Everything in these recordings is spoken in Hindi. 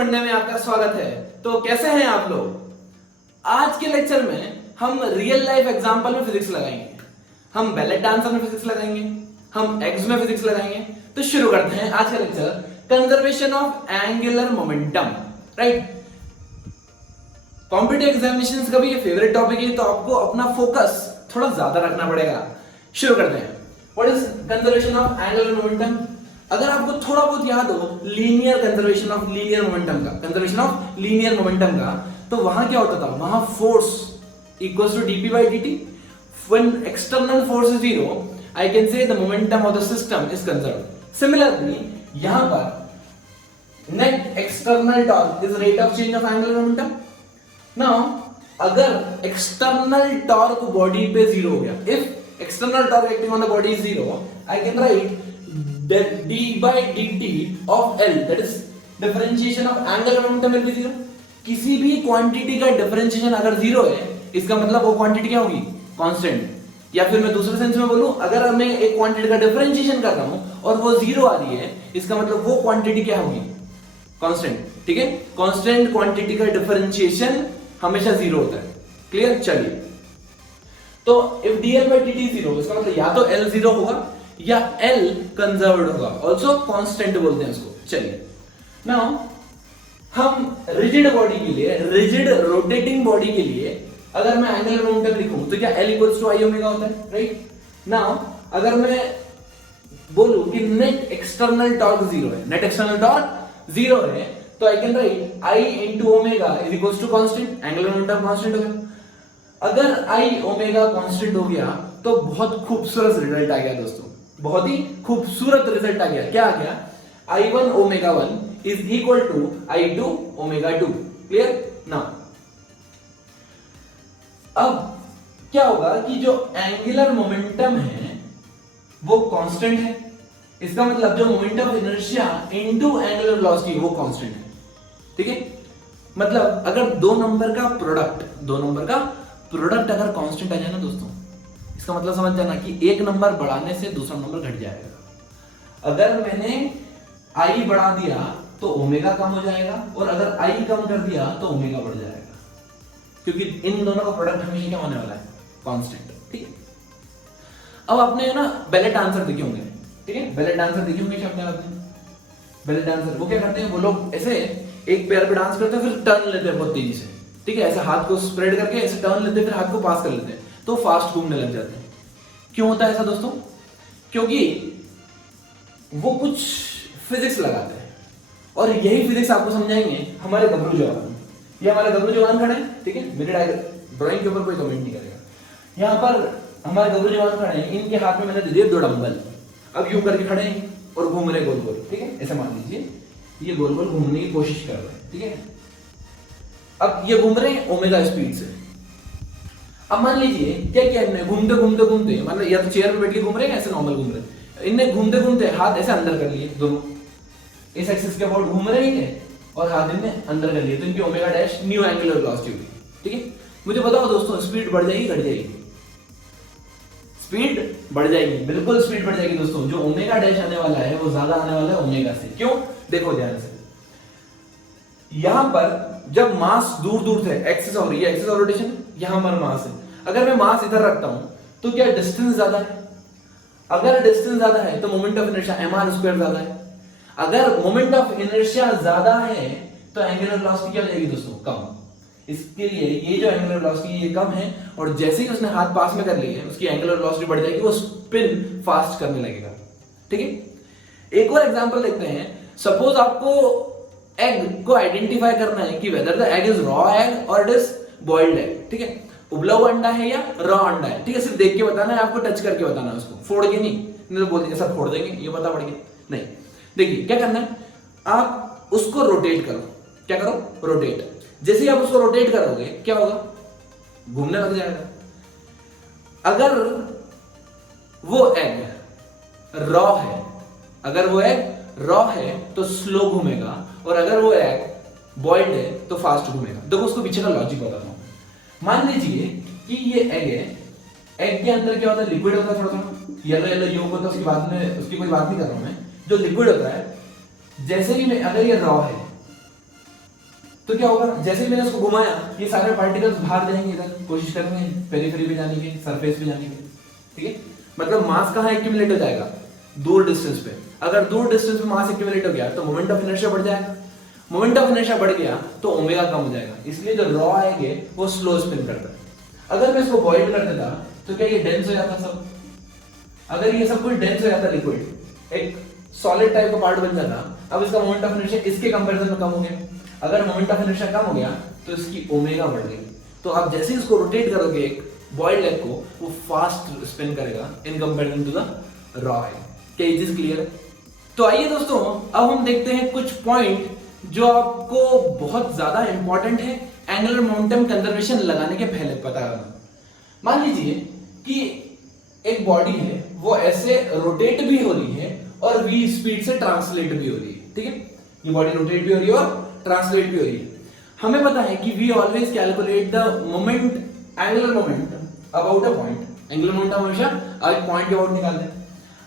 पढ़ने में आपका स्वागत है। तो कैसे हैं आप लोग? आज के लेक्चर में हम रियल लाइफ एग्जांपल में फिजिक्स लगाएंगे, हम बैलेट डांसर में फिजिक्स लगाएंगे, हम एग्स में फिजिक्स लगाएंगे। तो शुरू करते हैं आज का lecture, conservation of angular momentum. Right, competitive examinations का भी ये फेवरेट टॉपिक है, तो आपको अपना फोकस थोड़ा ज्यादा रखना पड़ेगा। शुरू करते हैं। What is conservation of angular momentum? अगर आपको थोड़ा बहुत याद हो linear conservation of linear momentum का, कंजर्वेशन ऑफ लीनियर मोमेंटम का, तो वहां क्या होता था? वहां force equals to dp by dt. When external force is zero, I can say the momentum of the system is conserved. Similarly, यहां पर net external torque is rate of change of angular momentum. Now, अगर external torque body पे zero हो गया, if external torque acting on the body is zero, I can write that d by dt of L, that is differentiation of angular momentum will be zero. किसी भी क्वांटिटी का डिफरेंशिएशन अगर जीरो है, इसका मतलब वो क्वांटिटी क्या होगी? कांस्टेंट। या फिर मैं दूसरे सेंस में बोलूं, अगर मैं एक क्वांटिटी का डिफरेंशिएशन कर रहा हूं और वो जीरो आ रही है, इसका मतलब वो क्वांटिटी क्या होगी? कांस्टेंट। ठीक है, कांस्टेंट क्वांटिटी का डिफरेंशिएशन हमेशा जीरो होता है। क्लियर? चलिए, तो if dl by dt zero, इसका मतलब या तो L जीरो होगा या L कंजर्व्ड होगा, ऑल्सो कांस्टेंट बोलते हैं उसको। चलिए, नाउ हम रिजिड बॉडी के लिए, रिजिड रोटेटिंग बॉडी के लिए अगर मैं एंगुलर मोमेंटम लिखूं तो क्या L equals to I omega होता है? राइट। नाउ अगर मैं बोलूं कि नेट एक्सटर्नल टॉर्क जीरो है, नेट एक्सटर्नल टॉर्क जीरो है, तो I can write I into omega is equals to constant, angular momentum constant हो गया। अगर I ओमेगा कांस्टेंट हो गया तो बहुत खूबसूरत रिजल्ट आ गया दोस्तों, बहुत ही खूबसूरत रिजल्ट आ गया। क्या आ गया? I1 omega 1 is equal to I2 omega 2। Clear? Now अब क्या होगा कि जो एंगुलर मोमेंटम है वो कांस्टेंट है, इसका मतलब जो momentum of inertia into angular velocity वो कांस्टेंट है। ठीक है, मतलब अगर दो नंबर का प्रोडक्ट अगर कांस्टेंट आ जाए ना दोस्तों, इसका मतलब समझ जाना कि एक नंबर बढ़ाने से दूसरा नंबर घट जाएगा। अगर मैंने I बढ़ा दिया तो ओमेगा कम हो जाएगा, और अगर I कम कर दिया तो ओमेगा बढ़ जाएगा, क्योंकि इन दोनों का प्रोडक्ट हमेशा क्या होने वाला है? कांस्टेंट। ठीक है, अब आपने ना बैलेट डांसर देखे होंगे। ठीक है, बैलेट डांसर देखे होंगे आपने। बैलेट डांसर वो क्या करते हैं? वो लोग ऐसे एक पैर पे डांस करते हैं, फिर टर्न लेते हैं बहुत तेजी से। ठीक है, ऐसे हाथ को स्प्रेड करके ऐसे टर्न लेते हैं, फिर हाथ को पास कर लेते हैं, तो फास्ट घूमने लग जाते हैं। क्यों होता है ऐसा दोस्तों? क्योंकि वो कुछ फिजिक्स लगाते हैं, और यही फिजिक्स आपको समझाएंगे हमारे गबरू जवान। ये हमारे गबरू जवान खड़े हैं। ठीक है, मेरे ड्राइंग के ऊपर कोई कमेंट नहीं करेगा। यहाँ पर हमारे गबरू जवान खड़े हैं, इनके हाथ में मैंने दे दिए 2 डंबल। अब यूं करके खड़े हैं और घूम रहे गोल गोल। ठीक है, ऐसे मान लीजिए ये गोल गोल घूमने की कोशिश कर रहे हैं। ठीक है, अब ये घूम रहे हैं ओमेगा स्पीड से। अब मान लीजिए क्या किया इनने, घूमते घूमते घूमते, मतलब या तो चेयर पे बैठ के घूम रहे हैं, ऐसे नॉर्मल घूम रहे हैं, इनने घूमते घूमते हाथ ऐसे अंदर कर लिए, दोनों इस एक्सिस के अबाउट घूम रहे हैं और हाथ इनने अंदर कर लिए, तो इनकी omega dash new angular velocity होगी। ठीक है, मुझे बताओ दोस्तों, स्पीड बढ़ जाएगी घट जाएगी? स्पीड बढ़ जाएगी, बिल्कुल स्पीड बढ़ जाएगी दोस्तों। जो ओमेगा डैश आने वाला है वो ज्यादा आने वाला है ओमेगा से। क्यों? देखो ध्यान से, यहां पर जब मास दूर दूर थे, एक्सिस और ये एक्सिस ऑफ रोटेशन, यहां पर मास है। अगर मैं मास इधर रखता हूं तो क्या डिस्टेंस ज्यादा है? अगर डिस्टेंस ज्यादा है तो moment of inertia mr square ज्यादा है। अगर मोमेंट ऑफ इनर्शिया ज्यादा है तो एंगुलर वेलोसिटी क्या हो जाएगी दोस्तों? कम। इसके लिए ये जो एंगुलर वेलोसिटी ये कम है, और जैसे ही उसने हाथ पास में कर ली है उसकी एंगुलर वेलोसिटी बढ़ जाएगी, वो स्पिन फास्ट करने लगेगा। ठीक है, एक और एग्जांपल देखते हैं। सपोज आपको एग को आइडेंटिफाई करना है कि whether the egg is raw egg और इट इज बॉइल्ड एग। ठीक है, उबला हुआ अंडा है या रॉ अंडा है। ठीक है, सिर्फ देख के बताना है आपको, टच करके बताना है उसको, फोड़ के नहीं तो बोल देंगे सर फोड़ देंगे, ये बता पड़ गया नहीं। देखिए क्या करना है, आप उसको रोटेट करो। क्या करो? रोटेट। जैसे ही आप उसको रोटेट करोगे क्या होगा? घूमने लग जाएगा। अगर वो एग रॉ है, अगर वो एग रॉ है तो स्लो घूमेगा, और अगर वो एग बॉइल्ड है तो फास्ट घूमेगा। देखो उसको पीछे का लॉजिक बताता हूं। मान लीजिए कि ये एग है, एग के अंदर क्या होता है? लिक्विड होता है, थोड़ा थोड़ा येलो येलो योग होता है, उसकी कोई बात नहीं कर रहा हूं मैं। जो लिक्विड होता है, जैसे ही मैं, अगर ये रॉ है तो क्या होगा, जैसे ही मैंने उसको घुमाया ये सारे पार्टिकल्स बाहर जाएंगे, इधर कोशिश करेंगे पेरिफेरी पे जाने की, सरफेस पे जाने की, ठीक है। मतलब मास कहाँ एक्यूमुलेट हो जाएगा, दूर डिस्टेंस पे। अगर दूर डिस्टेंस पे मास एक्यूमुलेट हो गया तो मोमेंट ऑफ इनर्शिया बढ़ जाएगा, मोमेंट ऑफ इनर्शिया बढ़ गया तो ओमेगा कम हो जाएगा, इसलिए जो रॉ आएंगे वो स्लो स्पिन करता है। अगर मैं इसको बॉइल कर देता तो क्या ये डेंस हो जाता सब, अगर ये सब कुछ डेंस हो जाता लिक्विड, एक सॉलिड टाइप का पार्ट बन जाता। अब इसका मोमेंट ऑफ इनर्शिया इसके कंपैरिजन में कम हो गया, अगर मोमेंट ऑफ इनर्शिया कम हो गया तो इसकी ओमेगा बढ़ गई। तो आप जैसे इसको रोटेट करोगे एक बॉइल्ड एग को, वो फास्ट स्पिन करेगा in comparison to the raw egg. क्या ये चीज क्लियर है? तो आइए दोस्तों अब हम देखते हैं कुछ पॉइंट जो आपको बहुत ज्यादा इंपॉर्टेंट है एंगुलर मोमेंटम कंजर्वेशन लगाने के पहले पता करना। मान लीजिए कि एक बॉडी है वो ऐसे रोटेट भी हो रही है और v स्पीड से ट्रांसलेट भी हो रही है, ठीक है। ये बॉडी रोटेट भी हो रही है और ट्रांसलेट भी हो रही है। हमें पता है कि we always calculate the moment, angular moment about a point. Angular momentum हमेशा एक पॉइंट के अबाउट निकालते हैं।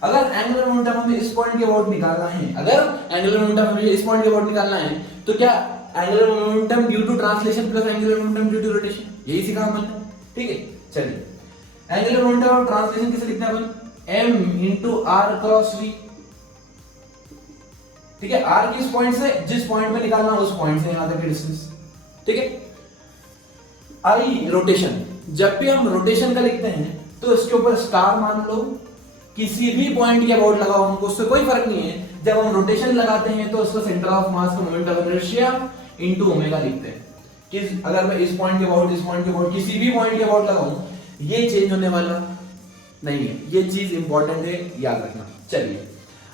अगर एंगुलर मोमेंटम हमें इस पॉइंट के अबाउट निकालना है, अगर एंगुलर मोमेंटम हमें इस पॉइंट के अबाउट निकालना है, तो क्या angular momentum due to translation plus angular momentum due to rotation, यही सीखा हमने, ठीक है। चलिए एंगुलर मोमेंटम और ट्रांसलेशन किसे लिखते हैं अपन, m into r cross v, ठीक है। r किस पॉइंट से, जिस पॉइंट में निकालना उस पॉइंट से यहां तक की डिस्टेंस, ठीक है। i रोटेशन, जब भी हम रोटेशन का लिखते हैं तो इसके ऊपर स्टार मान लो, किसी भी पॉइंट के अबाउट लगाओ, हमको उससे कोई फर्क नहीं है। जब हम रोटेशन लगाते हैं तो उसका सेंटर ऑफ मास का moment of inertia into omega लिखते हैं। कि अगर मैं इस पॉइंट के अबाउट, इस पॉइंट के अबाउट, किसी भी पॉइंट के अबाउट लगाऊं, ये चेंज होने वाला नहीं है। ये चीज इंपॉर्टेंट है, याद रखना। चलिए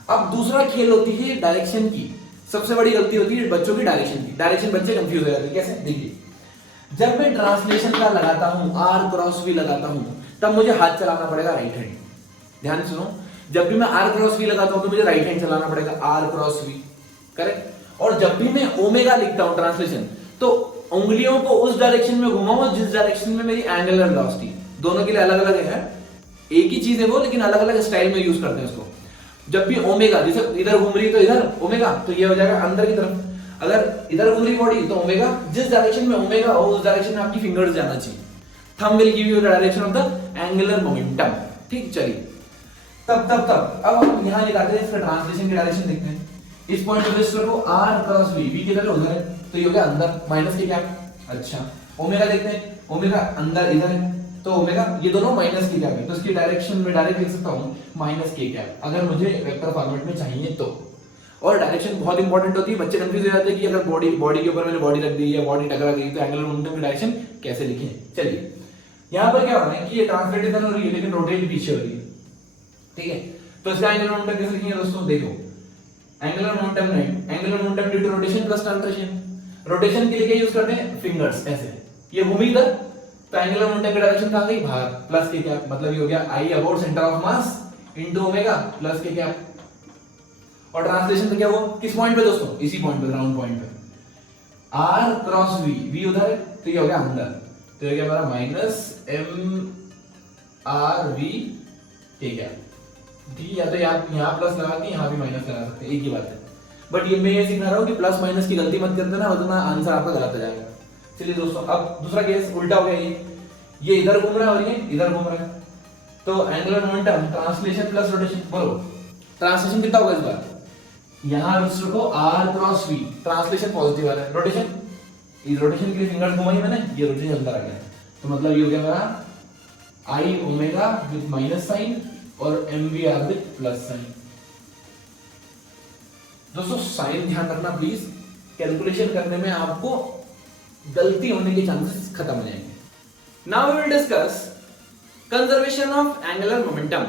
अब दूसरा खेल होती है डायरेक्शन की। सबसे बड़ी गलती होती है बच्चों की डायरेक्शन की। डायरेक्शन बच्चे कंफ्यूज हो जाते हैं। कैसे? देखिए, जब मैं ट्रांसलेशन का लगाता हूं, आर क्रॉस वी लगाता हूं, तब मुझे हाथ चलाना पड़ेगा राइट हैंड। ध्यान सुनो, जब भी मैं आर क्रॉस वी लगाता हूं तो मुझे राइट हैंड चलाना पड़ेगा, आर क्रॉस वी, करेक्ट। और जब भी मैं ओमेगा लिखता हूं ट्रांसलेशन, तो उंगलियों को उस डायरेक्शन में घुमाओ जिस डायरेक्शन में मेरी एंगुलर वेलोसिटी। दोनों के लिए अलग अलग है, एक ही चीज है वो, लेकिन अलग अलग स्टाइल में यूज करते हैं उसको। जब भी ओमेगा, जैसे इधर घूम रही है तो इधर ओमेगा, तो ये हो जाएगा अंदर की तरफ। अगर इधर घूम रही बॉडी तो ओमेगा, जिस डायरेक्शन में ओमेगा हो उस डायरेक्शन में आपकी फिंगर्स जाना चाहिए। Thumb will give you the direction of the angular momentum, ठीक। चलिए तब अब हम यहां निकालते हैं इसका ट्रांसलेशन की डायरेक्शन देखते हैं। इस पॉइंट पे विस्तर को r क्रॉस v, v किधर है? उधर है, तो ये हो गया अंदर, माइनस के कैप। अच्छा ओमेगा देखते हैं, ओमेगा अंदर इधर है, तो ओमेगा ये दोनों माइनस की कैप है, तो इसकी डायरेक्शन में डायरेक्ट लिख सकता हूं माइनस के कैप, अगर मुझे वेक्टर फॉर्मेट में चाहिए तो। और डायरेक्शन बहुत इंपॉर्टेंट होती है। बच्चे कंफ्यूज हो जाते हैं कि अगर बॉडी के ऊपर मैंने बॉडी रख दी है, बॉडी टकरा गई, तो एंगुलर मोमेंटम की डायरेक्शन कैसे लिखें। चलिए यहां पर क्या हो रहा है कि ये ट्रांसलेट इधर हो रही है लेकिन रोटेट पीछे हो रही है, ठीक है। तो इसका एंगुलर मोमेंटम कैसे लिखेंगे दोस्तों? देखो, एंगुलर मोमेंटम नहीं, angular momentum due to rotation plus translation. Rotation के लिए क्या यूज करते हैं? फिंगर्स, ऐसे। ये घूमी इधर, तो एंगुलर मोमेंटम की डायरेक्शन कहां गई? बाहर, प्लस के कैप, मतलब ये हो गया आई about centre of mass into omega plus के कैप। और ट्रांसलेशन तो क्या हुआ? किस पॉइंट पे दोस्तों? इसी पॉइंट पे, ग्राउंड पॉइंट पे। r क्रॉस v, v उधर है तो ये हो गया अंदर, तो ये हो गया हमारा माइनस m r v के कैप, ठीक है। या तो यहाँ प्लस लगा के यहाँ भी माइनस लगा सकते हैं, एक ही बात है। बट ये मैं ये सिखा रहा हूँ कि प्लस माइनस की गलती मत कर देना, वरना आंसर आपका गलत हो जाएगा। चलिए दोस्तों, अब दूसरा केस उल्टा हो गया। ये इधर घूम रहा है और ये इधर घूम रहा है, तो angular momentum translation plus rotation, बोलो ट्रांसलेशन कितना होगा इस बार? यहाँ रखो r cross v, translation positive वाला है, रोटेशन, इस रोटेशन के लिए फिंगर्स घुमाई मैंने, ये रोटेशन अंदर आ गया, तो मतलब ये हो गया मेरा i omega with minus sign और mvr विद प्लस साइन। दोस्तों साइन ध्यान रखना प्लीज, कैलकुलेशन करने में आपको गलती होने के चांसेस खत्म हो जाएंगे। Now we will discuss conservation of angular momentum.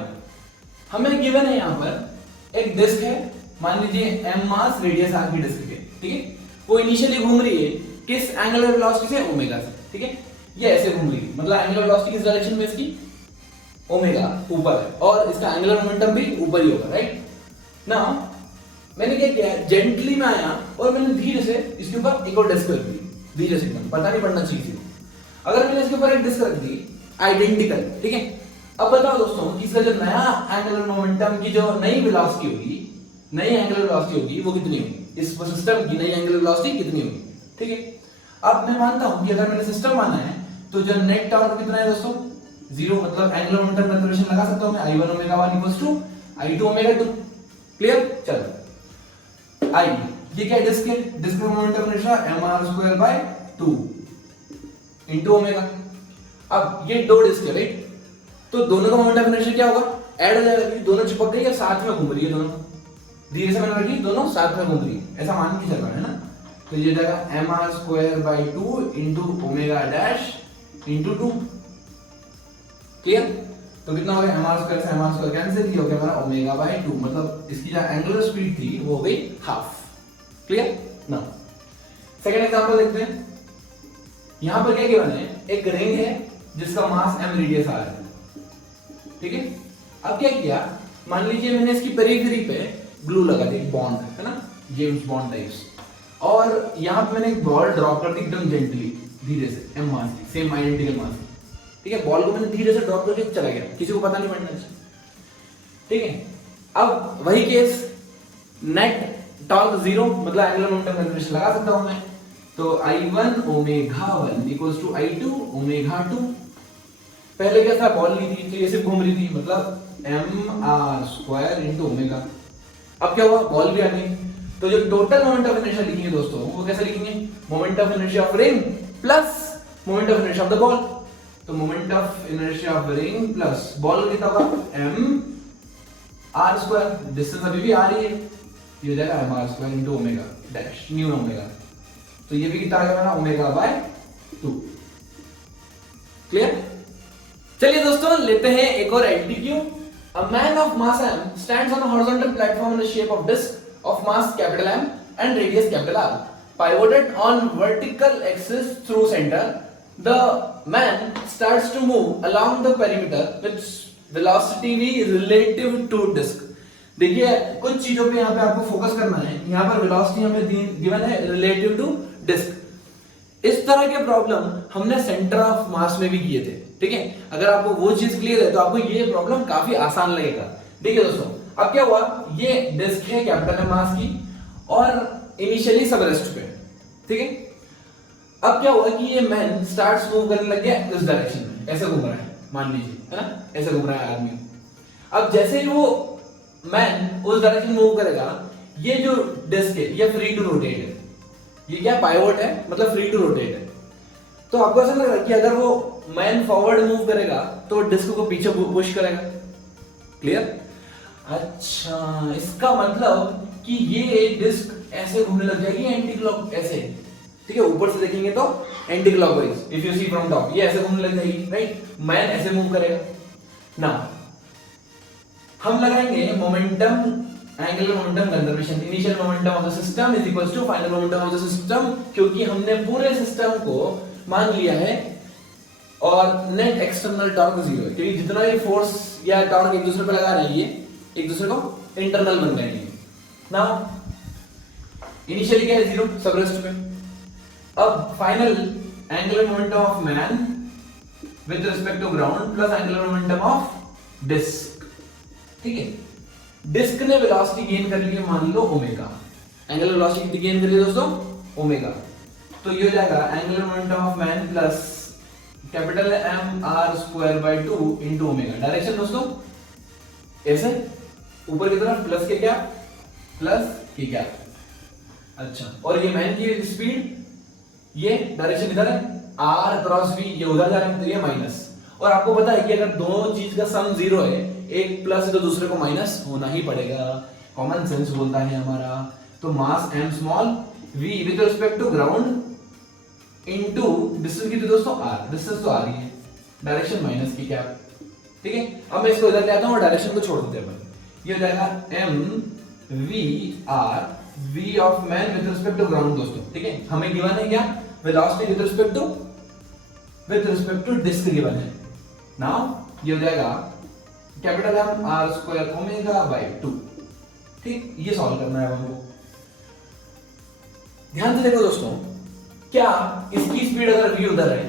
हमें गिवन है यहां पर एक डिस्क है, मान लीजिए m मास रेडियस आर की डिस्क है, ठीक है। वो इनिशियली घूम रही है किस एंगुलर वेलोसिटी से? ओमेगा से, ठीक है। ये ऐसे घूम रही है, मतलब एंगुलर वेलोसिटी किस डायरेक्शन में इसकी? ओमेगा, ऊपर है, और इसका एंगुलर मोमेंटम भी ऊपर ही होगा, राइट। नाउ मैंने क्या किया, जेंटली में आया और मैंने धीरे से इसके ऊपर एक और डिस्क रख दी, धीरे से, एकदम पता नहीं पड़ना चाहिए। अगर मैंने इसके ऊपर एक डिस्क रख दी आइडेंटिकल, ठीक है। अब बताओ दोस्तों कि इसका जो नया एंगुलर मोमेंटम की जो नई वेलोसिटी होगी, नई एंगुलर वेलोसिटी होगी, वो कितनी होगी? इस सिस्टम की नई एंगुलर वेलोसिटी कितनी होगी, ठीक है। अब मैं मानता हूं कि अगर मैंने सिस्टम माना है तो जो नेट टॉर्क कितना है दोस्तों 0, मतलब एंगुलर मोमेंटम कंजर्वेशन लगा सकता हूं मैं I1 omega 1 equals to I2 omega 2। Clear? चलो I ये क्या डिस्क है, डिस्क का momentum inertia mr²/2 into omega. अब ये दो डिस्क है राइट, तो दोनों का मोमेंटम इनर्शिया क्या होगा, ऐड हो जाएगा, दोनों चिपक गई और साथ में घूम रही है, दोनों धीरे से मैंने रखी, दोनों साथ में घूम रही है, ऐसा मान के चल रहा है ना। तो ये जाएगा mr²/2 into omega dash into 2। Clear? तो कितना हो गया, mr² से mr² कैंसिल, ये हो गया हमारा ओमेगा/2, मतलब इसकी जो एंगुलर स्पीड थी वो हो गई half. Clear? Now second example देखते हैं। यहां पर क्या गिवन है, एक रिंग है जिसका मास m रेडियस r है, ठीक है। अब क्या किया, मान लीजिए मैंने इसकी पेरिफेरी पे ग्लू लगा दी, बॉन्ड है ना, जेम्स बॉन्ड टाइप्स, और यहां पे मैंने एक बॉल ड्रॉप कर दी एकदम जेंटली, धीरे से, m मास की, सेम आइडेंटिकल मास की, ठीक है। बॉल को मैंने धीरे से ड्रॉप करके चला गया, किसी को पता नहीं पड़ना चाहिए, ठीक है। अब वही केस, नेट टॉर्क 0, मतलब एंगुलर मोमेंटम कंजर्वेशन लगा सकता हूं मैं, तो I1 omega 1 equals to I2 omega 2। पहले क्या था, बॉल ली थी तो ये सिर्फ घूम रही थी, मतलब mr² इनटू ओमेगा। अब क्या हुआ, बॉल भी आ गई, तो जो टोटल मोमेंट ऑफ इनर्शिया लिखेंगे दोस्तों वो कैसे लिखेंगे, moment of inertia of ring plus moment of inertia of the ball. तो moment of inertia of ring plus ball कितना होगा, mr², डिस्टेंस अभी भी आ रही है, ये हो जाएगा mr² into omega dash new omega, तो ये भी कितना आ गया ओमेगा/2। क्लियर? चलिए दोस्तों लेते हैं एक और एमटीक्यू। A man of mass m stands on a horizontal platform in the shape of disk of mass capital M and radius capital R, pivoted on vertical axis through center. The man starts to move along the perimeter with velocity v relative to disk. देखिए कुछ चीजों पे यहाँ पे आपको फोकस करना है, यहाँ पर वेलोसिटी हमें गिवन है रिलेटिव टू डिस्क। इस तरह के प्रॉब्लम हमने सेंटर ऑफ मास में भी किए थे, ठीक है। अगर आपको वो चीज क्लियर है तो आपको ये प्रॉब्लम काफी आसान लगेगा। देखिए दोस्तों, अब क्या हुआ, ये डिस्क है कैपिटल मास की और इनिशियली सब रेस्ट पे, ठीक है। अब क्या हुआ कि ये मैन स्टार्ट्स मूव करने लग गया इस डायरेक्शन में, ऐसे घूम रहा है, मान लीजिए, है ना, ऐसे घूम रहा है आदमी। अब जैसे ही वो मैन उस डायरेक्शन मूव करेगा, ये जो डिस्क है ये फ्री टू रोटेट है, ये क्या पाइवोट है, मतलब फ्री टू रोटेट है। तो आपको ऐसा लग रहा है कि अगर वो मैन फॉरवर्ड मूव करेगा तो डिस्क को पीछे पुश करेगा। क्लियर? अच्छा, इसका मतलब कि ये डिस्क ऐसे घूमने लग जाएगी एंटी क्लॉक, ऐसे, ठीक है। ऊपर से देखेंगे तो anticlockwise, if you see from top, ये ऐसे घूमने लग जाएगी, राइट। मैन ऐसे मूव करेगा ना। हम लगाएंगे momentum, angular momentum conservation, initial momentum of the system is equals to final momentum of the system, क्योंकि हमने पूरे सिस्टम को मान लिया है और नेट एक्सटर्नल टॉर्क 0 है, क्योंकि जितना भी फोर्स या टॉर्क एक दूसरे पे लगा रहे हैं ये एक दूसरे को इंटरनल बन रहे हैं ना। इनिशियली क्या है 0, सब रेस्ट पे। अब final angular momentum of man with respect to ground plus angular momentum of disc, ठीक है। डिस्क ने वेलोसिटी गेन कर ली है, मान लो ओमेगा, एंगुलर वेलोसिटी कितनी गेन कर ली दोस्तों, ओमेगा। तो ये हो जाएगा angular momentum of man plus capital mr²/2 into omega. Direction दोस्तों ऐसे ऊपर की तरफ प्लस के क्या, प्लस के क्या। अच्छा, और ये मैन की स्पीड, ये डायरेक्शन इधर है, r क्रॉस v, ये उधर जा रहा है, तो ये माइनस। और आपको पता है कि अगर दोनों चीज का सम 0 है, एक प्लस है तो दूसरे को माइनस होना ही पड़ेगा, कॉमन सेंस बोलता है हमारा। तो mass m small, v with respect to ground into distance कितनी दोस्तों, r, डिस्टेंस तो आ रही है, डायरेक्शन माइनस की क्या, ठीक है। अब मैं इसको इधर ले आता हूं और डायरेक्शन को छोड़ देते हैं अपन। ये हो जाएगा m v r, v of man with respect to ground दोस्तों, ठीक है। हमें गिवन है क्या, velocity with respect to disc given है। नाउ ये हो जाएगा कैपिटल M r² ओमेगा/2, ठीक। ये सॉल्व करना है हमको। ध्यान से देखो दोस्तों, क्या इसकी स्पीड अगर v उधर है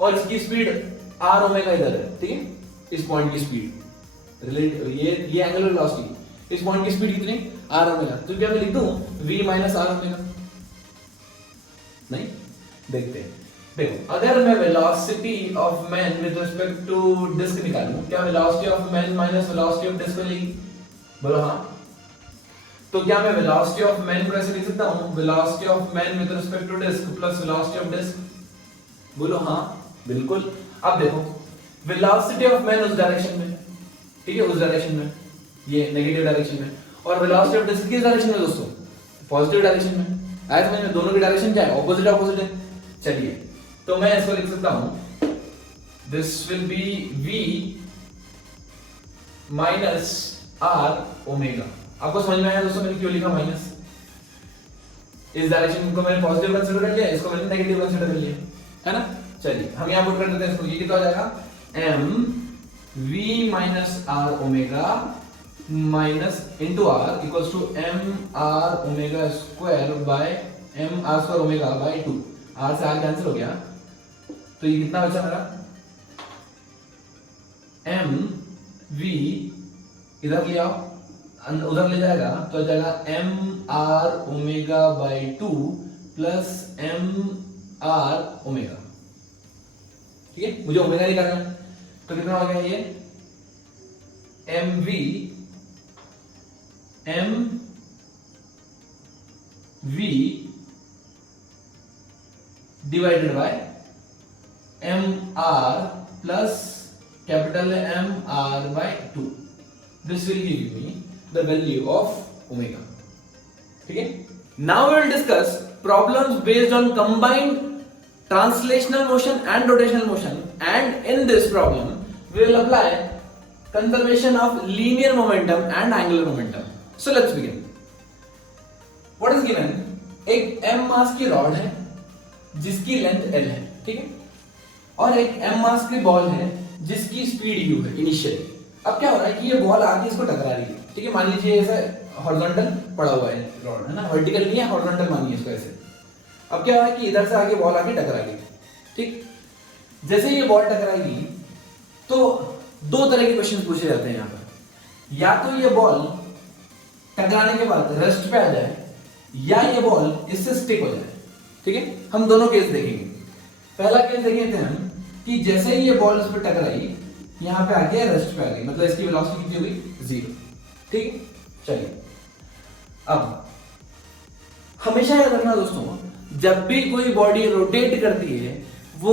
और इसकी स्पीड r ओमेगा इधर है, ठीक है, इस पॉइंट की स्पीड रिलेट, ये एंगुलर वेलोसिटी, इस पॉइंट की स्पीड कितनी, r ओमेगा, तो क्या मैं लिख दूं v - r ओमेगा, नहीं, देखते हैं। देखो अगर मैं velocity of man with respect to disc निकालूं, क्या velocity of man minus velocity of disc मिलेगी? बोलो हाँ। तो क्या मैं वेलोसिटी ऑफ मैन को ऐसे लिख सकता हूं, velocity of man with respect to disc plus velocity of disc? बोलो हाँ बिल्कुल। अब देखो वेलोसिटी ऑफ मैन उस डायरेक्शन में, ठीक है, उस डायरेक्शन में, ये नेगेटिव डायरेक्शन में, और वेलोसिटी ऑफ डिस्क किस डायरेक्शन में दोस्तों? पॉजिटिव डायरेक्शन में। आया समझ में? दोनों की डायरेक्शन क्या है? ऑपोजिट ऑपोजिट है। चलिए तो मैं इसको लिख सकता हूं, this will be v minus R omega. आपको समझ में आया दोस्तों मैंने क्यों लिखा माइनस? इस डायरेक्शन को मैंने पॉजिटिव कंसीडर कर लिया, इसको मैंने नेगेटिव कंसीडर कर लिया, है ना। चलिए हम यहां पुट कर देते हैं इसको, ये कितना हो जाएगा? m v minus R omega minus into R equals to m r omega square by m r square omega by 2। r से r कैंसिल हो गया, तो ये कितना बचा मेरा? m v इधर ले आओ, उधर ले जाएगा तो आ जाएगा m r omega by 2 plus m r omega. ठीक है, मुझे ओमेगा निकालना है, तो कितना हो गया ये? mv divided by mr plus capital mr by 2। This will give me the value of omega. ठीक है, now we will discuss problems based on combined translational motion and rotational motion, and in this problem we will apply conservation of linear momentum and angular momentum. So let's begin. What is given? एक m मास की रॉड है जिसकी लेंथ l है, ठीक है, और एक m मास की बॉल है जिसकी स्पीड u है इनिशियली। अब क्या हो रहा है कि ये बॉल आके इसको टकरा रही है, ठीक है, मान लीजिए ऐसा हॉरिजॉन्टल पड़ा हुआ है रॉड, है ना, वर्टिकल नहीं है, हॉरिजॉन्टल मानिए इसको ऐसे। अब क्या हो रहा है कि इधर से आगे बॉल आके टकराएगी, ठीक। जैसे ये बॉल टकराएगी तो दो तरह के क्वेश्चन पूछे जाते हैं यहाँ पर, या तो ये बॉल टकराने के बाद रेस्ट पे आ जाए, या ये बॉल इससे स्टिक हो जाए, ठीक है। हम दोनों केस देखेंगे। पहला केस देखेंगे हम कि जैसे ही ये बॉल इस पर टकराई, यहाँ पे आके रेस्ट पे आ गई, मतलब इसकी वेलोसिटी कितनी हो गई? 0, ठीक। चलिए अब हमेशा याद रखना दोस्तों, जब भी कोई बॉडी रोटेट करती है वो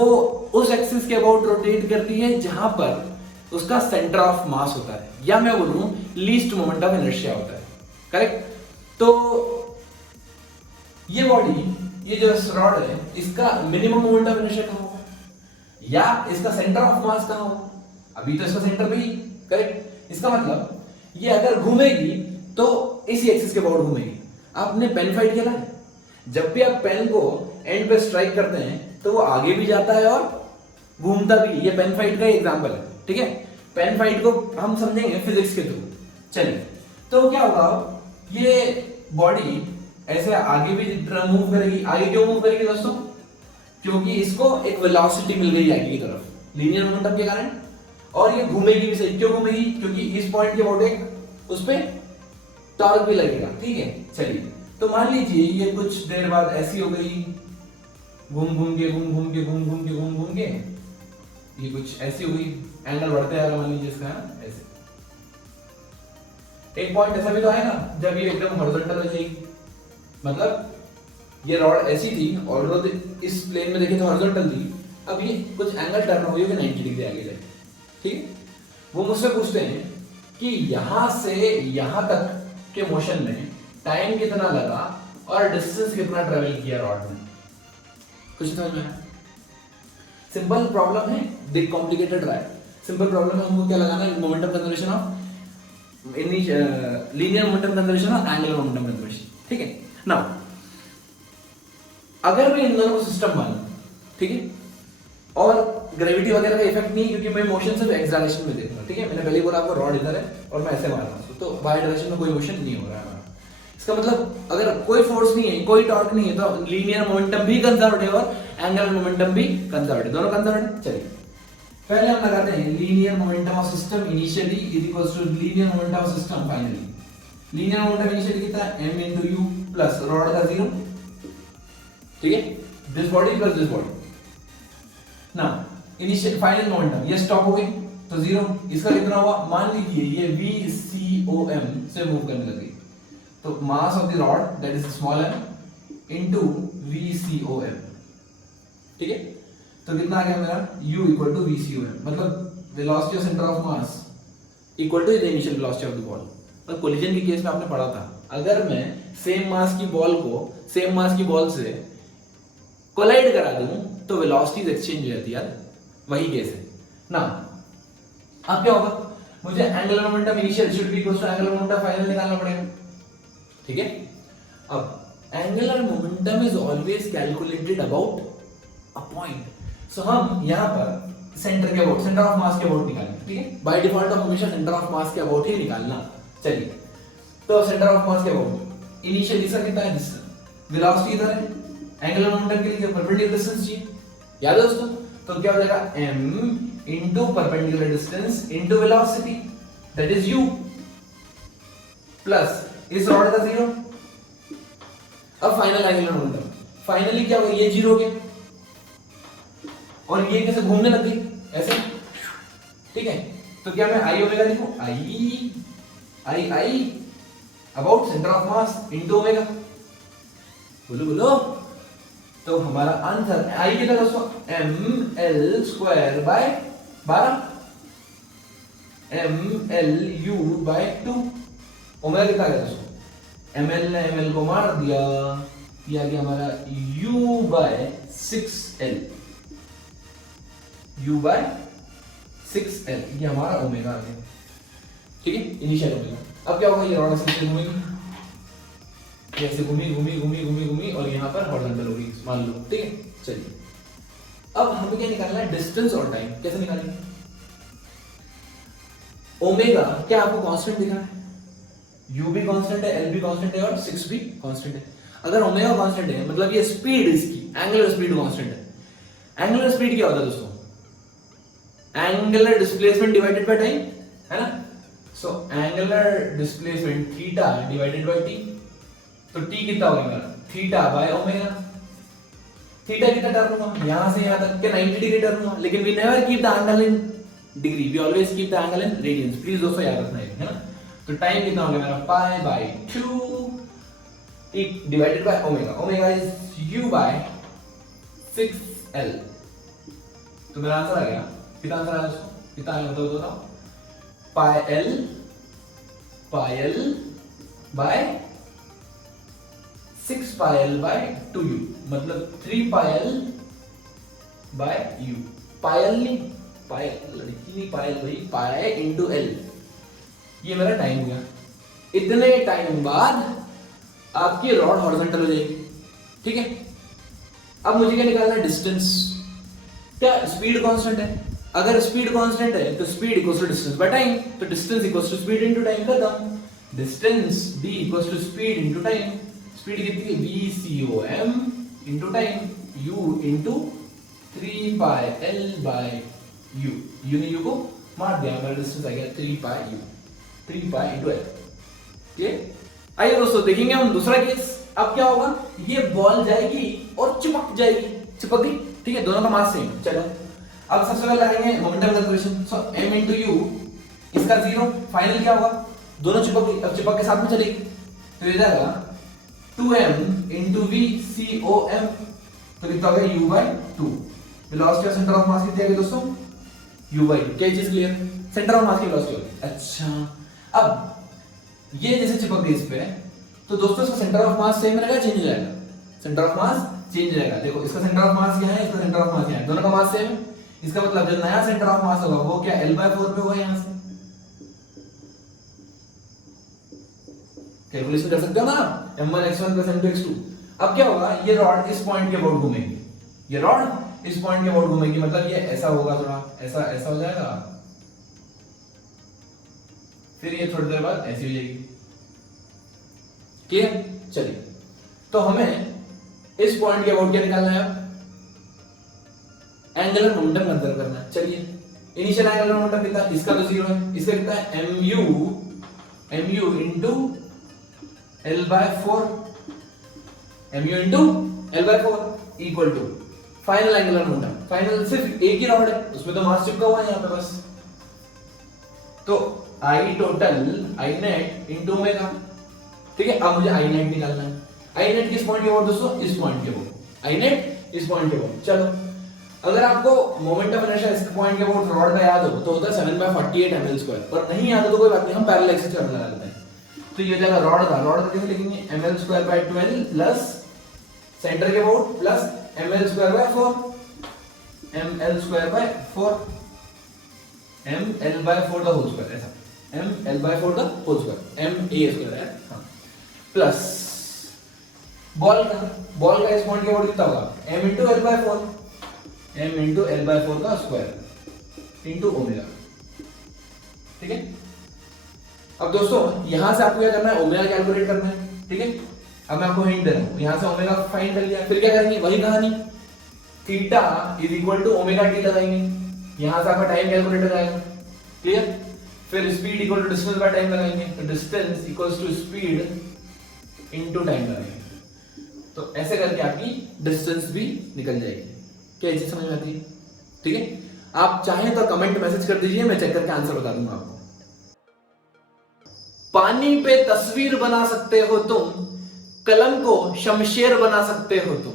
उस एक्सिस के अबाउट रोटेट करती है जहां पर उसका सेंटर ऑफ मास होता है, या मैं बोलूं लीस्ट मोमेंट ऑफ इनर्शिया होता है, करेक्ट। तो ये बॉडी, ये जो रॉड है, इसका मिनिमम मोमेंट ऑफ इनर्शिया कहां होगा, या इसका सेंटर ऑफ मास कहां होगा? अभी तो इसका सेंटर पे ही, करेक्ट। इसका मतलब ये अगर घूमेगी तो इसी एक्सिस के अबाउट घूमेगी। आपने पेन फाइट खेला है? जब भी आप पेन को एंड पे स्ट्राइक करते हैं तो वो आगे भी जाता है और घूमता भी। ये पेन फाइट का एग्जांपल है, ठीक है। पेन फाइट को हम समझेंगे फिजिक्स के थ्रू। चलिए तो क्या होगा, ये बॉडी ऐसे आगे भी मूव करेगी। आगे क्यों मूव करेगी दोस्तों? क्योंकि इसको एक वेलोसिटी मिल गई आगे की तरफ, लीनियर मोमेंटम के कारण, और ये घूमेगी भी सही। क्यों घूमेगी? क्योंकि इस पॉइंट के अबाउट एक उस पे टॉर्क भी लगेगा, ठीक है। चलिए तो मान लीजिए ये कुछ देर बाद ऐसी हो गई, घूम घूम के ये कुछ ऐसी हो गई, एंगल बढ़ते आ रहा, मान लीजिए इसका ऐसे। एक पॉइंट ऐसा भी तो आएगा जब ये एकदम हॉरिजॉन्टल हो जाएगी, मतलब ये रॉड ऐसी थी और इस प्लेन में देखें तो हॉरिजॉन्टल थी, अब ये कुछ एंगल टर्न हो गई 90 डिग्री आगे जाए, ठीक। वो मुझसे पूछते हैं कि यहां से यहां तक के मोशन में टाइम कितना लगा और डिस्टेंस कितना ट्रेवल किया रॉड ने। कुछ समझ में आया? सिंपल प्रॉब्लम है, बिग कॉम्प्लिकेटेड रहा है। सिंपल प्रॉब्लम में हमको क्या लगाना है? Momentum conservation of linear momentum conservation और एंगुलर मोमेंटम कंजर्वेशन, ठीक है। नाउ अगर मैं इन दोनों को सिस्टम मानूं, ठीक है, और ग्रेविटी वगैरह का इफेक्ट नहीं, क्योंकि मैं मोशन सिर्फ एक्स डायरेक्शन में देखूंगा, ठीक है। मैंने पहले बोला आपको रॉड इधर है और मैं ऐसे मार रहा हूं, तो वाई डायरेक्शन में कोई मोशन नहीं हो रहा है। इसका मतलब अगर कोई फोर्स नहीं है, कोई टॉर्क नहीं है, तो लीनियर मोमेंटम भी कंजर्वेटिव और एंगुलर मोमेंटम भी कंजर्वेटिव, दोनों कंजर्वेटिव। चलिए पहले हम लगाते हैं linear momentum of system initially is equals to linear momentum of system finally. Linear momentum initially कितना है? m into u plus rod का 0, ठीक है। This body plus this body ना, इनिशियल फाइनल मोमेंटम ये स्टॉप हो गई तो जीरो। इसका कितना हुआ, मान लीजिए ये VCOM से मूव करने लगी तो mass of the rod that is small m into VCOM, ठीक है। तो कितना आ गया मेरा U इक्वल टू VCOM, मतलब velocity of centre of mass equal to the initial velocity of the ball. और कोलिजन के केस में आपने पढ़ा था, अगर मैं सेम मास की बॉल को सेम मास की बॉल से कोलाइड करा दूं तो वेलोसिटीज एक्सचेंज हो जाती है यार, वही केस है ना। अब क्या होगा, मुझे angular momentum initial should be equal to angular momentum final निकालना पड़ेगा, ठीक है। अब angular momentum is always calculated about a point, so हम यहां पर सेंटर के अबाउट, सेंटर ऑफ मास के अबाउट निकालेंगे, ठीक है। बाय डिफॉल्ट हम हमेशा सेंटर ऑफ मास के अबाउट ही निकालना। चलिए, तो सेंटर ऑफ मास के अबाउट इनिशियल इसका कितना है, वेलोसिटी इधर है, एंगुलर मोमेंटम के लिए परपेंडिकुलर डिस्टेंस चाहिए, याद है दोस्तों। तो क्या हो जाएगा, m into perpendicular distance into velocity that is u plus इस रॉड का जीरो। अब फाइनल एंगुलर मोमेंटम, फाइनली क्या होगा, ये जीरो हो गया और ये कैसे घूमने लग गई ऐसे, ठीक है। तो क्या मैं i ओमेगा लिखूं, i about centre of mass into omega, बोलो बोलो। तो हमारा आंसर आई कितना दोस्तों, ml square by 12 mlu by 2। Omega कितना गया दोस्तों, ml ने ml को मार दिया, ये आ गया हमारा u by 6l, u by 6l, ये हमारा ओमेगा आ गया, ठीक है, इनिशियल ओमेगा। अब क्या होगा, ये रॉड ऐसे घूमेगी, ऐसे घूमी घूमी घूमी घूमी घूमी और यहाँ पर हॉरिजॉन्टल होगी मान लो, ठीक है। चलिए, अब हमें क्या निकालना है, डिस्टेंस और टाइम। कैसे निकालेंगे, ओमेगा क्या आपको कांस्टेंट दिख रहा है, u भी कांस्टेंट है, l भी कांस्टेंट है और 6 भी कांस्टेंट है। अगर ओमेगा कांस्टेंट है मतलब ये स्पीड इसकी एंगुलर स्पीड कांस्टेंट है। एंगुलर स्पीड क्या होता है दोस्तों, angular displacement divided by time, है ना। So angular displacement theta divided by t, तो t कितना होगा मेरा, थीटा बाय ओमेगा। थीटा कितना टर्न हुआ, यहां से यहां तक के 90 डिग्री टर्न हुआ, लेकिन we never keep the angle in degree, we always keep the angle in radians. Please दोस्तों याद रखना है ना। तो टाइम कितना हो गया मेरा, pi by 2 t divided by omega, omega is u by 6l। तो मेरा आंसर आ गया, कितना आंसर आया दोस्तों, कितना आया बताओ, पाई l bye 6 pi l by 2u, मतलब 3 pi l by u। पायल नहीं, पायल लड़की नहीं, पायल भाई, पाई इंटू l। ये मेरा टाइम हो गया। इतने टाइम बाद आपकी रॉड हॉरिजॉन्टल हो जाएगी, ठीक है। अब मुझे क्या निकालना है, डिस्टेंस। क्या स्पीड कांस्टेंट है, अगर स्पीड कांस्टेंट है तो speed equals to distance by time, तो distance equals to speed into time खत्म। Distance d equals to speed into time, speed कितनी है, VCOM into time, u into 3 pi l by u, u ने u को मार दिया, मेरा डिस्टेंस आ गया 3 pi u, 3 pi into l, ठीक है। आइए दोस्तों देखेंगे हम दूसरा केस। अब क्या होगा, ये बॉल जाएगी और चिपक जाएगी, चिपक गई, ठीक है, दोनों का मास सेम। चलो अब सबसे पहले लगाएंगे मोमेंटम कैलकुलेशन। सो m into u, इसका 0, फाइनल क्या होगा, दोनों चिपक गई, अब चिपक के साथ में चलेगी, तो ये जाएगा 2m into VCOM, तो कितना हो गया u by 2। Velocity of centre of मास कितनी आ गई दोस्तों, u by 2। क्या चीज क्लियर, सेंटर ऑफ मास की वेलोसिटी होगी। अच्छा, अब ये जैसे चिपक गई इस पे, तो दोस्तों इसका सेंटर ऑफ मास सेम रहेगा, चेंज हो जाएगा, सेंटर ऑफ मास चेंज हो जाएगा। देखो इसका सेंटर ऑफ मास क्या है, इसका सेंटर ऑफ मास क्या है, दोनों का मास सेम है। इसका मतलब जो नया सेंटर ऑफ मास होगा वो क्या l/4 पे होगा, यहां से कैलकुलेशन कर सकते हो ना, m1 x1 + m2 x2। अब क्या होगा, ये रॉड इस पॉइंट के अबाउट घूमेगी, ये रॉड इस पॉइंट के अबाउट घूमेगी, मतलब ये ऐसा होगा, थोड़ा ऐसा ऐसा हो जाएगा, फिर ये थोड़ी देर बाद ऐसी हो जाएगी, ठीक है। चलिए, तो हमें इस पॉइंट के अबाउट क्या निकालना है, एंगुलर मोमेंटम कंसीडर करना है। चलिए, इनिशियल एंगुलर मोमेंटम कितना, इसका तो 0 है, इसका कितना है, mu into l/4, mu into l/4। Equal to final angular momentum. Final सिर्फ एक ही रॉड है, उसमें तो मास चिपका हुआ है यहाँ पे बस, तो I total I net into omega. ठीक है, अब मुझे आई नेट निकालना है। आई नेट किस पॉइंट के अबाउट दोस्तों? इस पॉइंट के अबाउट। आई नेट इस पॉइंट के अबाउट। चलो, अगर आपको मोमेंट ऑफ इनर्शिया इस पॉइंट के अबाउट रॉड का याद हो तो होता है 7/48 ml², पर नहीं याद हो तो कोई बात नहीं, हम पैरेलल एक्सिस पर लगा लेते हैं। तो ये हो जाएगा रॉड का कैसे लिखेंगे? ml²/12 प्लस सेंटर के about plus ml²/4 ml²/4 ml/4 the whole square, ऐसा ml/4 the whole square ma² है, हाँ, प्लस बॉल का इस पॉइंट के अबाउट कितना होगा? m × l/4 m × l/4 का स्क्वायर इंटू ओमेगा। ठीक है, अब दोस्तों यहां से आपको क्या करना है? ओमेगा कैलकुलेट करना है। ठीक है, अब मैं आपको हिंट दे रहा हूं, यहां से ओमेगा फाइंड कर लिया, फिर क्या करेंगे? वही कहानी, theta is equal to omega t लगाएंगे, यहां से आपका टाइम कैलकुलेट हो जाएगा। क्लियर? फिर speed equal to distance by time लगाएंगे, तो distance equals to speed into time लगाएंगे, तो ऐसे करके आपकी डिस्टेंस भी निकल जाएगी। क्या चीज समझ में आती है? ठीक है, आप चाहें तो कमेंट मैसेज कर दीजिए, मैं चेक करके आंसर बता दूंगा आपको। पानी पे तस्वीर बना सकते हो तुम, कलम को शमशेर बना सकते हो तुम,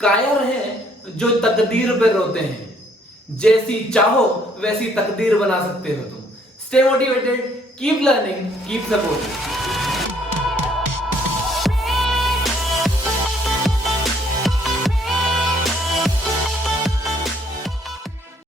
कायर हैं जो तकदीर पे रोते हैं, जैसी चाहो वैसी तकदीर बना सकते हो तुम। Stay motivated, keep learning, keep supporting.